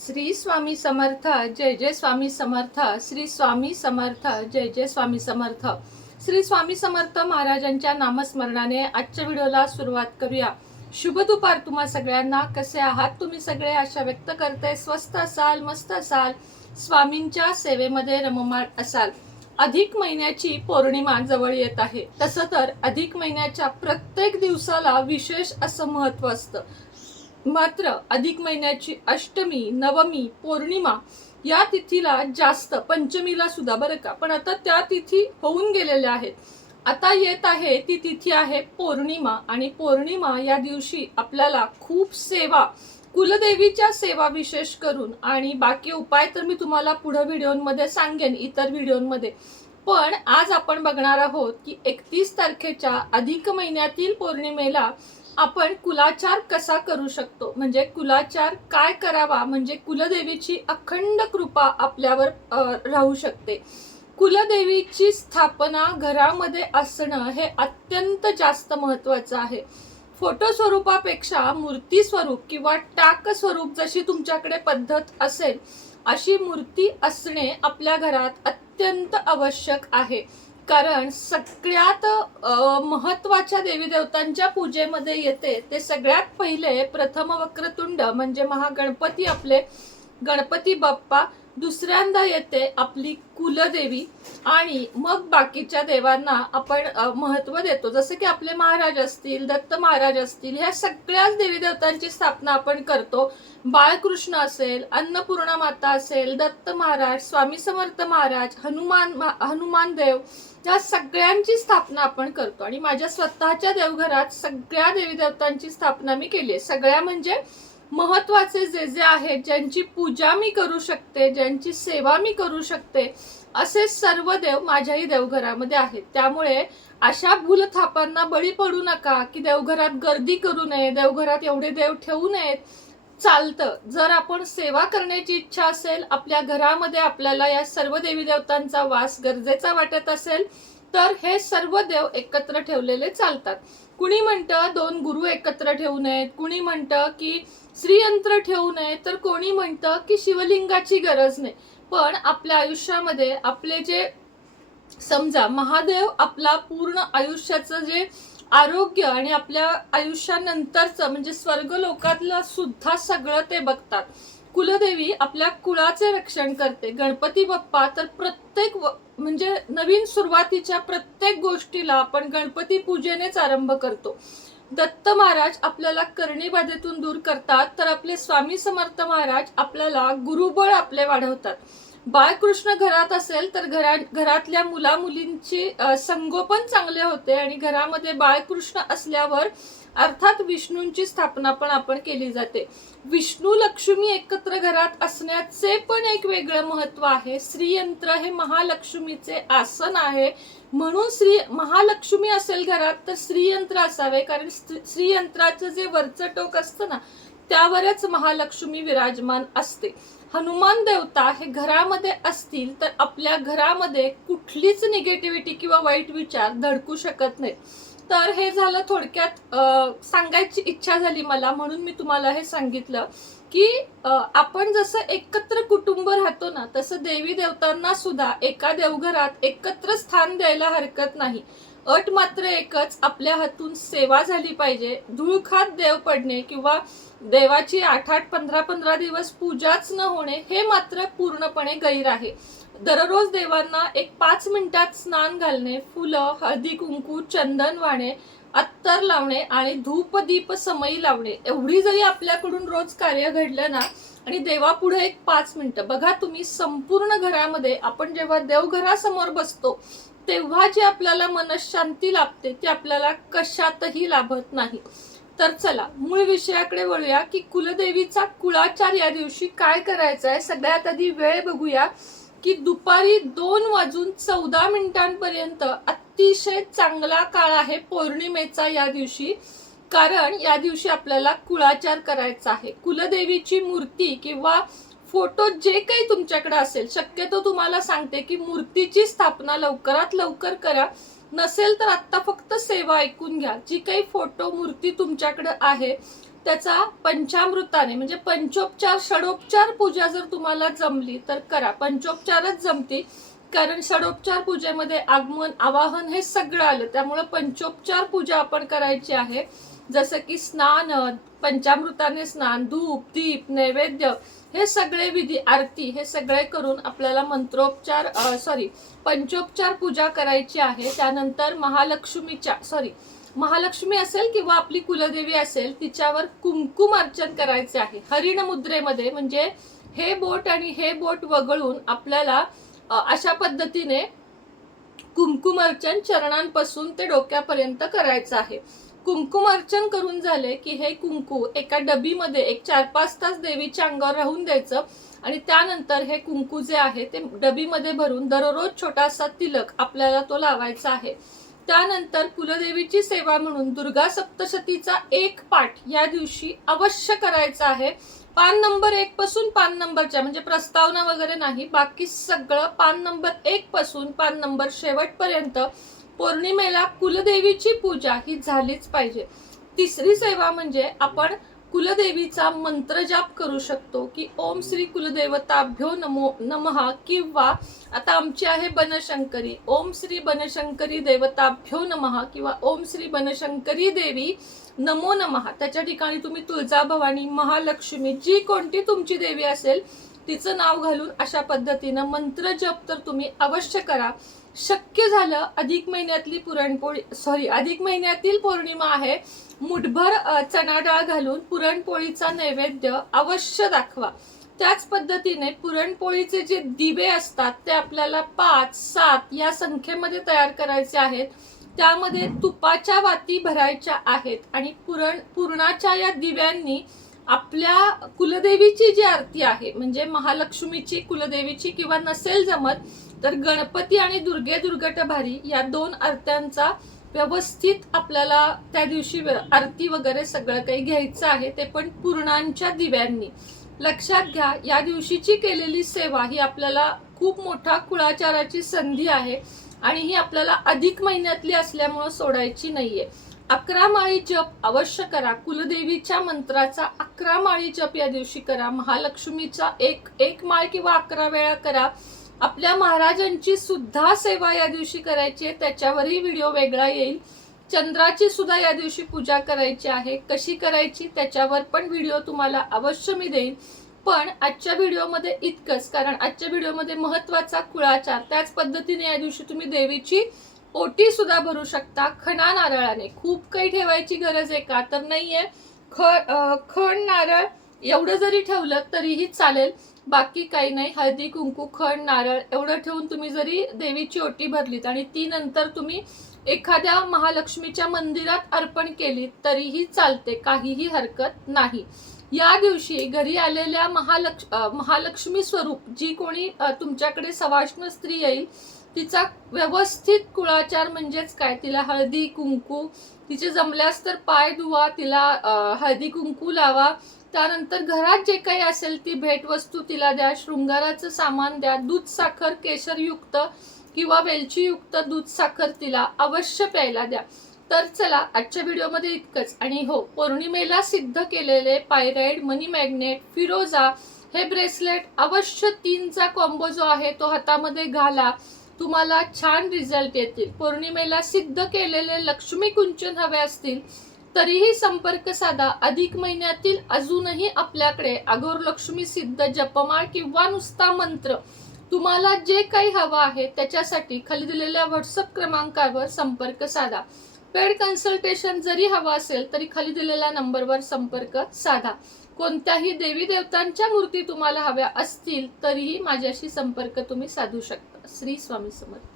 श्री स्वामी समर्थ. जय जय स्वामी समर्थ. श्री स्वामी समर्थ. जय जय स्वामी समर्थ. श्री स्वामी समर्थ महाराजांच्या नामस्मरणाने आजच्या व्हिडिओला सुरुवात करूया. शुभ दुपार तुम्हा सगळ्यांना. कसे आहात तुम्ही सगळे? आशा व्यक्त करते स्वस्थ असाल, मस्त असाल, स्वामींच्या सेवेमध्ये रममाण असाल. अधिक महिन्याची पौर्णिमा जवळ येत आहे. तसं तर अधिक महिन्याच्या प्रत्येक दिवसाला विशेष असं महत्त्व असतं. मात्र अधिक महिन्याची अष्टमी, नवमी, पौर्णिमा या तिथीला जास्त, पंचमीला सुद्धा बरं का, पण आता त्या तिथी होऊन गेलेल्या आहेत. आता येत आहे ती तिथी आहे पौर्णिमा. आणि पौर्णिमा या दिवशी आपल्याला खूप सेवा, कुलदेवीच्या सेवा विशेष करून, आणि बाकी उपाय तर मी तुम्हाला पुढे व्हिडिओमध्ये सांगेन, इतर व्हिडिओमध्ये. पण आज आपण बघणार आहोत की 31 तारखेच्या अधिक महिन्यातील पौर्णिमेला आपण कुलाचार कसा करू शकतो, म्हणजे कुलाचार काय करावा, म्हणजे कुलदेवीची अखंड कृपा आपल्यावर राहू शकते. कुलदेवीची स्थापना घरामध्ये असणं हे अत्यंत जास्त महत्त्वाचं आहे. फोटो स्वरूपापेक्षा मूर्ती स्वरूप किंवा टाक स्वरूप, जशी तुमच्याकडे पद्धत असेल अशी मूर्ती असणे आपल्या घरात अत्यंत आवश्यक आहे. कारण सगळ्यात महत्वाच्या देवी देवतांच्या पूजेमध्ये येते ते सगळ्यात पहिले प्रथम वक्रतुंड म्हणजे महागणपती, आपले गणपती बाप्पा. दुसऱ्यांदा येते आपली कुलदेवी, आणि मग बाकीच्या देवांना आपण महत्व देतो. जसे की आपले महाराज असतील, दत्त महाराज असतील, ह्या सगळ्याच देवी देवतांची स्थापना आपण करतो. बाळकृष्ण असेल, अन्नपूर्णा माता असेल, दत्त महाराज, स्वामी समर्थ महाराज, हनुमान देव, या सगळ्यांची स्थापना आपण करतो. आणि माझ्या स्वतःच्या देवघरात सगळ्या देवी देवतांची स्थापना मी केली आहे. सगळ्या म्हणजे महत्वाचे जे जे आहेत, ज्यांची पूजा मी करू शकते, ज्यांची सेवा मी करू शकते, असे सर्व देव माझ्याही देवघरामध्ये आहेत. त्यामुळे अशा भूलथापांना बळी पडू नका की देवघरात गर्दी करू नये, देवघरात एवढे देव ठेवू नयेत. चालतं, जर आपण सेवा करण्याची इच्छा असेल, आपल्या घरामध्ये आपल्याला या सर्व देवी देवतांचा वास गरजेचा वाटत असेल, तर हे सर्व देव एकत्र ठेवलेले चालतात. कुणी म्हणतं 2 गुरु एकत्र ठेवू नयेत, कुणी म्हणतं की श्रीयंत्र ठेवू नये, तर कोणी म्हणतं की शिवलिंगाची गरज नाही. पण आपल्या आयुष्यामध्ये आपले जे, समजा महादेव आपला पूर्ण आयुष्याचं जे आरोग्य आणि आपल्या आयुष्यानंतरचं म्हणजे स्वर्ग लोकातलं सुद्धा सगळं ते बघतात. कुलदेवी आपल्या कुळाचे रक्षण करते. गणपती बाप्पा तर प्रत्येक म्हणजे नवीन सुरुवातीच्या प्रत्येक गोष्टीला आपण गणपती पूजेनेच आरंभ करतो. दत्त महाराज आपल्याला करणी बाधेतून दूर करतात, तर आपले स्वामी समर्थ महाराज आपल्याला गुरुबळ आपले वाढवतात. बाळकृष्ण घरात असेल तर घरातल्या मुला मुलींची संगोपन चांगले होते. आणि घरामध्ये बाळकृष्ण असल्यावर अर्थात विष्णूंची स्थापना पण आपण केली जाते. विष्णू लक्ष्मी एकत्र घरात असण्याचे पण एक वेगळं महत्व आहे. श्रीयंत्र हे महालक्ष्मीचे आसन आहे, म्हणून महालक्ष्मी असेल घरात तर श्रीयंत्र असावे. कारण श्रीयंत्राचं जे वरचं टोक असतं ना, त्यावरच महालक्ष्मी विराजमान असते. हनुमान देवता हे घरामध्ये असतील तर आपल्या घरामध्ये कुठलीच निगेटिव्हिटी किंवा वाईट विचार धडकू शकत नाहीत. तर हे झालं थोडक्यात सांगायची इच्छा झाली मला, म्हणून मी तुम्हाला हे सांगितलं की आपण जसं एकत्र कुटुंब राहतो ना, तसं देवी देवतांना सुद्धा एका देवघरात एकत्र स्थान द्यायला हरकत नाही. अट मात्र एकच, आपल्या हातून सेवा झाली पाहिजे. धूळखात देव पडणे किंवा देवाची 8-8, 15-15 दिवस पूजाच न होणे हे मात्र पूर्णपणे गैर आहे. दररोज देवांना एक 5 मिनिटात स्नान घालणे, फुलं, हळदी कुंकू, चंदन वाणे, अत्तर लावणे आणि धूप दीप समयी लावणे, एवढी जरी आपल्याकडून रोज कार्य घडलं ना, आणि देवापुढे एक 5 मिनिटं बघा तुम्ही, संपूर्ण घरामध्ये आपण जेव्हा देवघरासमोर बसतो तेव्हा जी आपल्याला मनशांती लाभते ती आपल्याला कशातही लाभत नाही. तर चला मूळ विषयाकडे वळूया की कुलदेवीचा कुळाचार या दिवशी काय करायचा आहे. सगळ्यात आधी वेळ बघूया की दुपारी 2:14 अतिशय चांगला काळ आहे पौर्णिमेचा या दिवशी. कारण या दिवशी आपल्याला कुळाचार करायचा आहे. कुलदेवीची मूर्ती किंवा फोटो जे काही तुमच्याकडे असेल, शक्यतो तुम्हाला सांगते की मूर्तीची स्थापना लवकरात लवकर करा. नसेल तर आता फक्त सेवा ऐकून घ्या. जी काही फोटो मूर्ती तुमच्याकडे आहे त्याचा पंचामृताने म्हणजे पंचोपचार षडोपचार पूजा जर तुम्हाला जमली तर करा. पंचोपचारच जमती, कारण षडोपचार पूजेमध्ये आगमन आवाहन हे सगळं आलं, त्यामुळे पंचोपचार पूजा आपण करायची आहे. जसं की स्नान, पंचामृताने स्नान, धूप दीप नैवेद्य हे सगळे विधी, आरती हे सगळे करून आपल्याला पंचोपचार पूजा करायची आहे. त्यानंतर महालक्ष्मी असेल किंवा आपली कुलदेवी असेल तिच्यावर कुंकुम अर्चन करायचे आहे हरिण मुद्रेमध्ये. म्हणजे हे बोट आणि हे बोट वगळून आपल्याला अशा पद्धतीने कुंकुम अर्चन चरणांपासून ते डोक्यापर्यंत करायचं आहे. कुंकुम अर्चन करून झाले की हे कुंकू एका डबीमध्ये एक 4-5 तास देवीच्या अंगावर राहून द्यायचं आणि त्यानंतर हे कुंकू जे आहे ते डबीमध्ये भरून दररोज छोटासा तिलक आपल्याला तो लावायचा आहे. त्यानंतर कुलदेवीची सेवा म्हणून दुर्गा सप्तशतीचा 1 पाठ या दिवशी अवश्य करायचा आहे. पान नंबर 1 पासून पान नंबरच्या म्हणजे प्रस्तावना वगैरे नाही, बाकी सगळं पान नंबर 1 पासून पान नंबर शेवटपर्यंत पौर्णिमेला कुलदेवीची पूजा ही झालीच पाहिजे. तिसरी सेवा म्हणजे आपण कुलदेवीचा मंत्र जाप करू शकतो की ओम श्री कुलदेवताभ्यो नमो नमः, किंवा आता आमची आहे बनशंकरी, ओम श्री बनशंकरी देवताभ्यो नमः किंवा ओम श्री बनशंकरी देवी नमो नमः. त्याच्या ठिकाणी तुम्ही तुळजाभवानी, महालक्ष्मी, जी कोणती तुमची देवी असेल तिचं नाव घालून अशा पद्धतीनं मंत्र जप तर तुम्ही अवश्य करा. शक्य झालं अधिक महिन्यातील पौर्णिमा आहे, मुठभर चणा डाळ घालून पुरणपोळीचा नैवेद्य अवश्य दाखवा. त्याच पद्धतीने पुरणपोळीचे जे दिवे असतात ते आपल्याला 5-7 या संख्येमध्ये तयार करायचे आहेत. त्यामध्ये तुपाच्या वाती भरायच्या आहेत आणि पुरणाच्या या दिव्यांनी आपल्या कुलदेवीची जी आरती आहे म्हणजे महालक्ष्मीची, कुलदेवीची, किंवा नसेल जमत तर गणपती आणि दुर्गे दुर्गटभारी या 2 आरत्यांचा व्यवस्थित आपल्याला त्या दिवशी आरती वगैरे सगळं काही घ्यायचं आहे, ते पण पुरणांच्या दिव्यांनी. लक्षात घ्या, या दिवशीची केलेली सेवा ही आपल्याला खूप मोठा कुळाचाराची संधी आहे आणि ही आपल्याला अधिक महिन्यातली असल्यामुळे सोडायची नाहीये. 11 माळी जप अवश्य करा. कुलदेवीच्या मंत्राचा 11 माळी जप या दिवशी करा. महालक्ष्मीचा एक माळ किंवा 11 वेळा करा. आपल्या महाराजांची सुद्धा सेवा या दिवशी करायची आहे, त्याच्यावरही व्हिडिओ वेगळा येईल. चंद्राची सुद्धा या दिवशी पूजा करायची आहे, कशी करायची त्याच्यावर पण व्हिडिओ तुम्हाला अवश्य मी देईन. पण आजच्या व्हिडिओमध्ये इतकंच, कारण आजच्या व्हिडिओमध्ये महत्वाचा कुळाचार. त्याच पद्धतीने या दिवशी तुम्ही देवीची ओटी सुद्धा भरू शकता खणा नारळाने. खूप काही ठेवायची गरज आहे का तर नाहीये, खण नारळ एवढं जरी ठेवलं तरीही चालेल, बाकी काही नाही. हळदी कुंकू खण नारळ एवढं ठेवून तुम्ही जरी देवीची ओटी भरलीत आणि ती नंतर तुम्ही एखाद्या महालक्ष्मीच्या मंदिरात अर्पण केली तरीही चालते, काहीही हरकत नाही. या दिवशी घरी आलेल्या महालक्ष्मी स्वरूप जी कोणी तुमच्याकडे सवाष्ण स्त्री येईल तिचा व्यवस्थित कुळाचार म्हणजेच काय, तिला हळदी कुंकू, तिचे जमल्यास तर पाय धुवा, तिला हळदी कुंकू लावा. त्यानंतर घरात जे काही असेल ती भेटवस्तू तिला द्या, शृंगाराचं सामान द्या, दूध साखर केशरयुक्त किंवा वेलचीयुक्त दूध साखर तिला अवश्य प्यायला द्या. तर चला आजच्या व्हिडिओमध्ये इतकंच. आणि हो, पौर्णिमेला सिद्ध केलेले पायराइड, मनी मॅग्नेट, फिरोजा हे ब्रेसलेट अवश्य 3चा कॉम्बो जो आहे तो हातामध्ये घाला, तुम्हाला छान रिझल्ट येतील. पौर्णिमेला सिद्ध केलेले लक्ष्मी कुंचन हवे असतील तरीही संपर्क साधा. अधिक महिन्यातील अजूनही आपल्याकडे अघोर लक्ष्मी सिद्ध जपमाळ किंवा नुसता मंत्र, तुम्हाला जे काही हवं आहे त्याच्यासाठी खाली दिलेल्या व्हॉट्सअप क्रमांकावर संपर्क साधा. पेड कन्सल्टेशन जरी हवा असेल तरी खाली दिलेल्या नंबरवर संपर्क साधा. कोणत्याही देवी देवतांच्या मूर्ती तुम्हाला हव्या असतील तरीही माझ्याशी संपर्क तुम्ही साधू शकता. श्री स्वामी समर्थ.